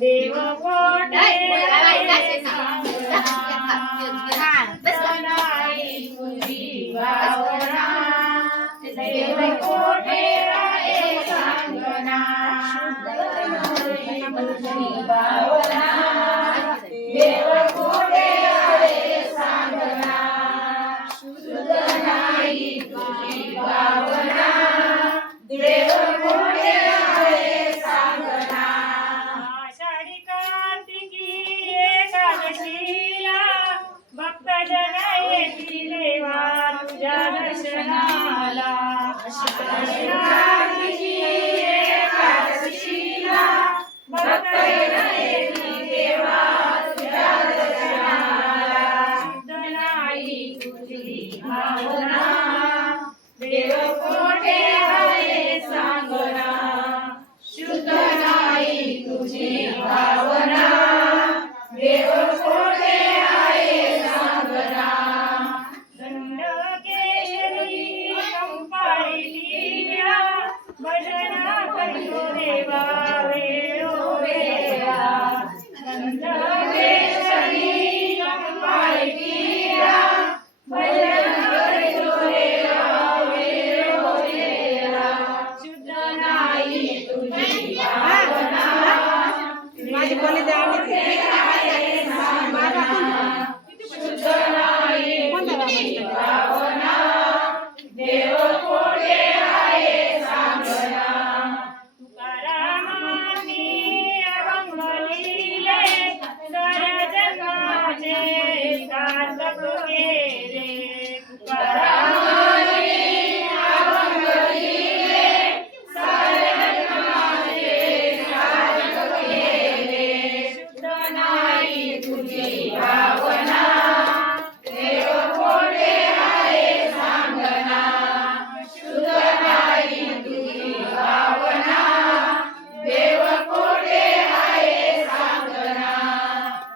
देव कोठे आहे सांगना, नाही तुझी भावना. देव कोठे आहे सांगना, नाही तुझी भावना. देव कोठे आहे सांगना, शुद्ध नाही तुझी भावना. देव कोठे आहे सांगना. आषाढी कार्तिकी एकादशीला भक्तजन येतील देवा तुझ्या दर्शनाला. आषाढी कार्तिकी एकादशीला भक्तजन येतील देवा तुझ्या दर्शनाला. शुद्ध नाही तुझी भावना, देव कोठे आहे सांगना, शुद्ध नाही तुझी भावना. देव कोठे आहे सांगना. दंडकेश्वरी कंपाळिलीला भजना करियो देवा वेळोवेळा. दंडकेश्वरी कंपाळिलीला भजना करियो देवा वेळोवेळा. शुद्ध नाही तुझी भावना.